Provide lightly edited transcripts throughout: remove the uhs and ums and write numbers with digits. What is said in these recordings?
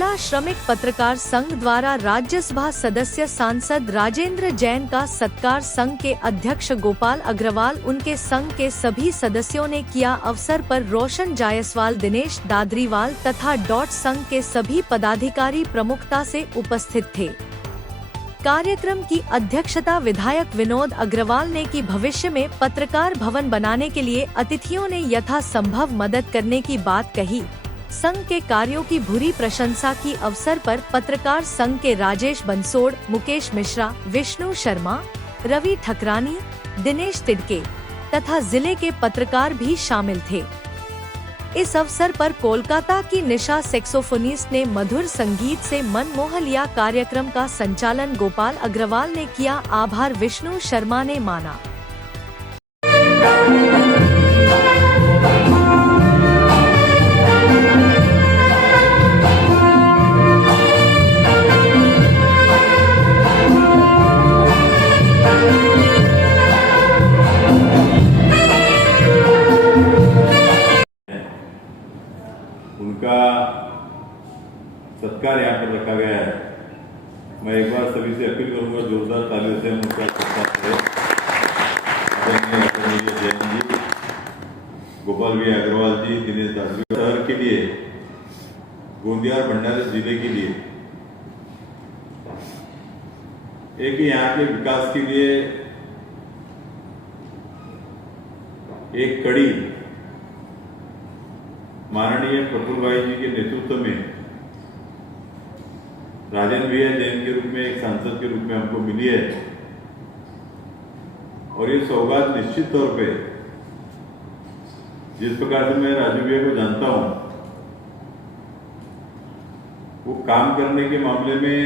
जिला श्रमिक पत्रकार संघ द्वारा राज्यसभा सदस्य सांसद राजेंद्र जैन का सत्कार। संघ के अध्यक्ष गोपाल अग्रवाल, उनके संघ के सभी सदस्यों ने किया। अवसर पर रोशन जायसवाल, दिनेश दादरीवाल तथा संघ के सभी पदाधिकारी प्रमुखता से उपस्थित थे। कार्यक्रम की अध्यक्षता विधायक विनोद अग्रवाल ने की। भविष्य में पत्रकार भवन बनाने के लिए अतिथियों ने यथासंभव मदद करने की बात कही। संघ के कार्यों की भूरी प्रशंसा की। अवसर पर पत्रकार संघ के राजेश बंसोड़, मुकेश मिश्रा, विष्णु शर्मा, रवि ठकरानी, दिनेश तिडके तथा जिले के पत्रकार भी शामिल थे। इस अवसर पर कोलकाता की निशा सैक्सोफोनिस्ट ने मधुर संगीत से मन मोह लिया। कार्यक्रम का संचालन गोपाल अग्रवाल ने किया। आभार विष्णु शर्मा ने माना। उनका सत्कार यहाँ पर रखा गया है। मैं एक बार सभी से अपील करूंगा, जोरदार तालियों से हम उनका सत्कार करें। आदरणीय जैन जी, गोपाल भी अग्रवाल जी, दिनेश दादरी, शहर के लिए, गोंदिया और भंडारा जिले के लिए एक यहाँ के विकास के लिए एक कड़ी माननीय प्रफुल्ल भाई जी के नेतृत्व में राजेंद्र भैया जैन के रूप में एक सांसद के रूप में हमको मिली है। और ये सौगात निश्चित तौर पे, जिस प्रकार से मैं राजू भैया को जानता हूं, वो काम करने के मामले में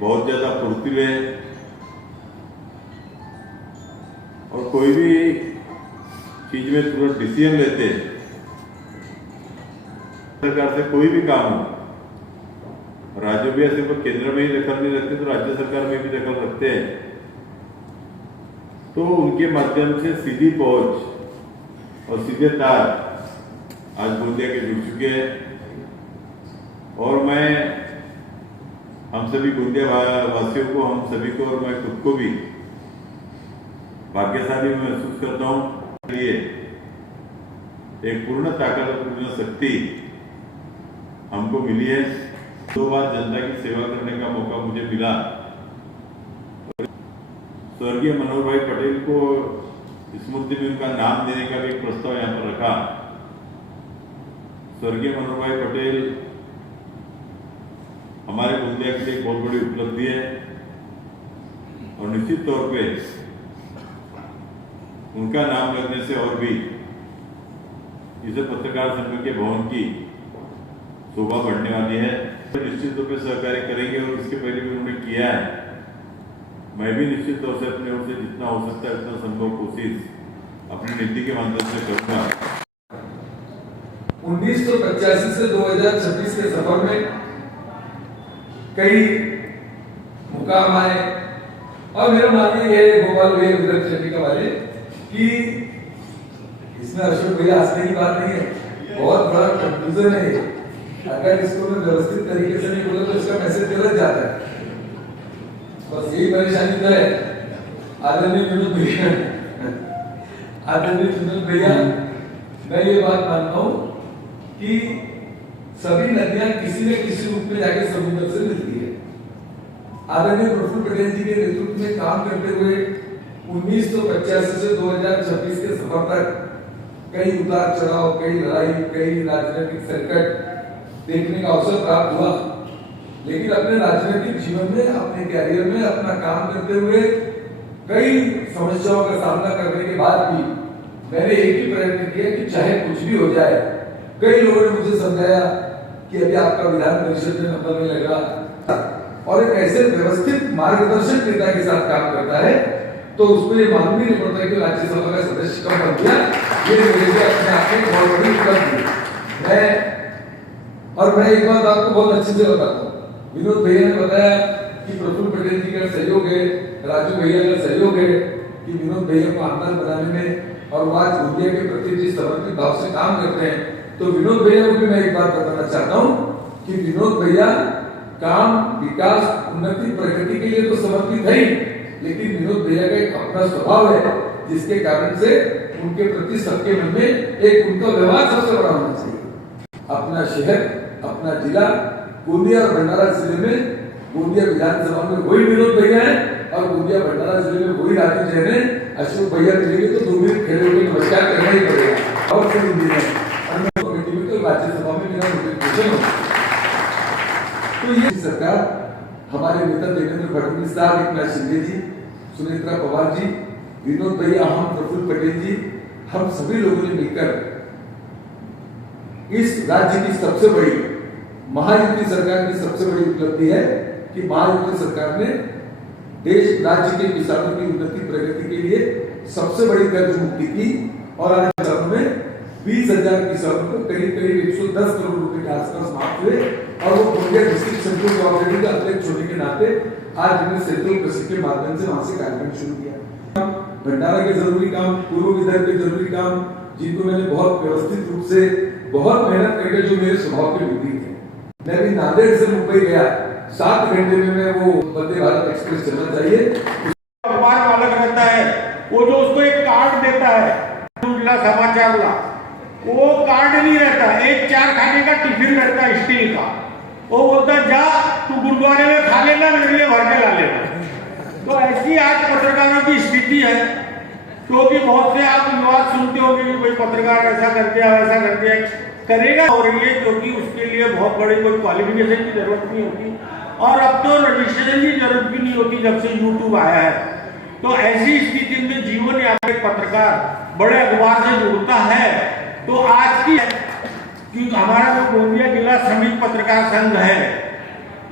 बहुत ज्यादा फुर्तीले है और कोई भी चीज में तुरंत डिसीजन लेते हैं। सरकार से कोई भी काम हो, राज्य भी सिर्फ केंद्र में ही दखल नहीं रखते तो राज्य सरकार में भी दखल रखते हैं। तो उनके माध्यम से सीधी पहुंच और सीधे तार आज गोंदिया के जुड़ चुके हैं। और मैं हम सभी गोंदिया वासियों को, हम सभी को और मैं खुद को भी भाग्यशाली महसूस करता हूं। लिए एक पूर्ण ताकत और पूर्ण शक्ति हमको मिली है। 2 बार जनता की सेवा करने का मौका मुझे मिला। स्वर्गीय मनोहर भाई पटेल को स्मृति में उनका नाम देने का भी एक प्रस्ताव यहाँ पर रखा। स्वर्गीय मनोहर भाई पटेल हमारे गोंदिया के लिए एक बहुत बड़ी उपलब्धि है और निश्चित तौर पे उनका नाम लगने से और भी इसे पत्रकार संघ के भवन की शोभा बढ़ने वाली है। निश्चित रूप से सहकार्य करेंगे और इसके पहले भी उन्होंने किया है। मैं भी निश्चित तौर से अपने ओर से जितना हो सकता है उतना संभव कोशिश अपनी नीति के माध्यम से करूंगा। 1985 से 2026 के सफर में कई मुकाम आए और मेरा मानना यह है गोपाल भैया वाले कि इसमें अशोक भैया हंसने की बात नहीं है, बहुत बड़ा कंफ्यूजन है। अगर इसको मैं व्यवस्थित तरीके से नहीं बोला तो इसका मैसेज गलत जाता है। बस यही परेशानी तो है। आदरणीय विनोद भैया, मैं ये बात मानता हूँ कि सभी नदियां किसी न किसी रूप में जाके समुद्र से मिलती है। आदरणीय प्रफुल्ल पटेल जी के नेतृत्व में काम करते हुए 1985 से 2026 के सफर तक कई उतार चढ़ाव, कई लड़ाई, कई राजनीतिक संकट देखने का अवसर प्राप्त हुआ। लेकिन अपने राजनीतिक जीवन में, अपने कैरियर में अपना काम करते हुए कई समस्याओं का सामना करने के बाद भी मैंने एक ही प्रयत्न किया कि चाहे कुछ भी हो जाए। कई लोगों ने मुझे समझाया कि अभी आपका विधान परिषद में नंबर नहीं लग रहा, और एक ऐसे व्यवस्थित मार्गदर्शक नेता के साथ काम करता है तो उसमें ये मालूम ही नहीं पड़ता कि राज्यसभा का सदस्य कब बन गया। ये मेरे लिए अपने आप में बहुत बड़ी उपलब्धि। मैं एक बात आपको बहुत अच्छे से बताता हूँ। विनोद भैया ने बताया कि प्रफुल्ल पटेल जी का सहयोग है, राजू भैया का सहयोग है कि विनोद भैया को आमदार बनाने में और वो आज गोंदिया के प्रति जिस समर्पित भाव से काम करते हैं, तो विनोद भैया को भी मैं एक बात बताना चाहता हूँ कि विनोद भैया काम, विकास, उन्नति, प्रगति के लिए तो समर्पित है ही, लेकिन विनोद भैया का एक अपना स्वभाव है जिसके कारण से उनके प्रति सबके मन में एक उनका व्यवहार सबसे बड़ा होना चाहिए। अपना शहर, अपना जिला गोंदिया और भंडारा जिले में, गोंदिया विधानसभा में वही विनोद भैया है और गोंदिया भंडारा जिले में वही राजू जैन है। अशोक भैया मिलेंगे तो 2 मिनट खड़े होकर नमस्कार करना ही पड़ेगा और फिर कमेटी में तो राज्यसभा में मेरा नोटिफिकेशन होगा। तो ये सरकार, हमारे नेता देवेंद्र फडणवीस साहब, एकनाथ शिंदे जी, सुनेत्रा पवार जी, विनोद भैया, हम प्रफुल्ल पटेल जी, हम सभी लोगों ने मिलकर इस राज्य की सबसे बड़ी महायुति सरकार की सबसे बड़ी उपलब्धि है कि महायुति सरकार ने देश राज्य के किसानों की उन्नति प्रगति के लिए सबसे बड़ी कर्ज मुक्ति की और आज सालों में 20,000 किसानों को करीब 110 करोड़ रुपए के आसपास माफ हुए और वो गोंदिया डिस्ट्रिक्ट सेंट्रल कोऑपरेटिव का अध्यक्ष होने के नाते आज हमने सेंट्रल कृषि के माध्यम से वहां से कार्यक्रम शुरू किया। भंडारा के जरूरी काम, पूर्व विदर्भ के जरूरी काम, जिनको मैंने बहुत व्यवस्थित रूप से बहुत मेहनत करके, जो मेरे स्वभाव के विपरीत है। मैं भी नांदेड़ से मुंबई गया, 7 घंटे में मैं वो वंदे भारत एक्सप्रेस चलना चाहिए। अखबार अलग रहता है, वो जो उसको एक कार्ड देता है, समाचार ला, वो कार्ड नहीं रहता, एक 4 खाने का टिफिन रहता है स्टील का, वो बोलता जा तू गुरुद्वारे में खा लेना, मेरे लिए भर के ला लेना। तो ऐसी आज पत्रकारों की स्थिति है, क्योंकि बहुत से आप विवाद सुनते होंगे कि कोई पत्रकार ऐसा कर दिया वैसा कर दिया, करेगा हो रही है, क्योंकि उसके लिए बहुत बड़ी कोई क्वालिफिकेशन की जरूरत नहीं होती और अब तो रजिस्ट्रेशन की जरूरत भी नहीं होती जब से यूट्यूब आया है। तो ऐसी स्थिति में जीवन यात्रा एक पत्रकार बड़े अखबार से जुड़ता है। तो आज की हमारा जो गोंदिया जिला श्रमिक पत्रकार संघ है,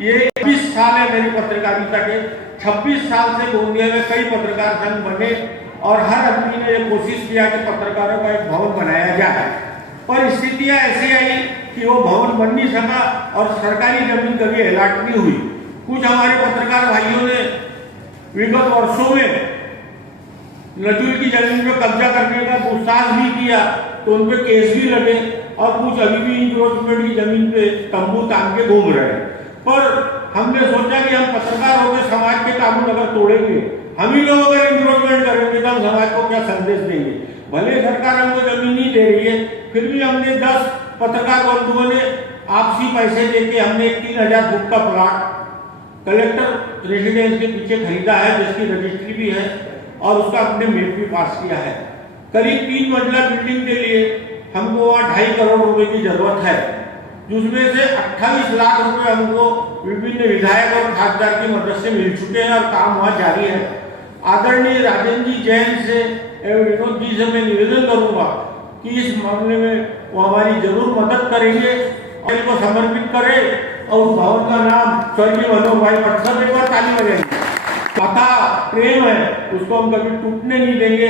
ये 20 साल है मेरी पत्रकारिता के, 26 साल से गोंदिया में कई पत्रकार संघ बने और हर आदमी ने ये कोशिश किया कि पत्रकारों का एक भवन बनाया जाए, पर स्थितियां ऐसी आई कि वो भवन बन नहीं सका और सरकारी जमीन कभी अलॉट नहीं हुई। कुछ हमारे पत्रकार भाइयों ने विगत वर्षों में नजुल की जमीन पर कब्जा करने का पूछताछ भी किया, तो उन पे केस भी लगे और कुछ अभी भी इंक्रोचमेंट की जमीन पे तंबू तान के घूम रहे हैं। पर हमने सोचा कि हम पत्रकार होकर समाज के कानून अगर तोड़ेंगे, हम ही लोग अगर इंक्रोचमेंट करेंगे तो हम समाज को क्या संदेश देंगे। भले सरकार हमको जमीन नहीं दे रही है, फिर भी हमने 10 पत्रकार बंधुओं ने आपसी पैसे देके हमने 3000 फुट का प्लाट कलेक्टर रेसिडेंस के पीछे खरीदा है, जिसकी रजिस्ट्री भी है और उसका अपने मेट भी पास किया है। करीब 3 मंजिला बिल्डिंग के लिए हमको वहाँ 2.5 करोड़ रुपए की जरूरत है, जिसमें से 28 लाख रुपए हमको विभिन्न विधायक और खासदार की मदद से मिल चुके हैं और काम वहाँ जारी है। आदरणीय राजेंद्र जी जैन से एवं विनोद जी से मैं निवेदन करूंगा कि इस मामले में वो हमारी जरूर मदद करेंगे और इनको समर्पित करें और उस भवन का नाम स्वर्गीय मनोहर भाई पटना, एक बार ताली बजाएंगे। कथा प्रेम है, उसको हम कभी टूटने नहीं देंगे।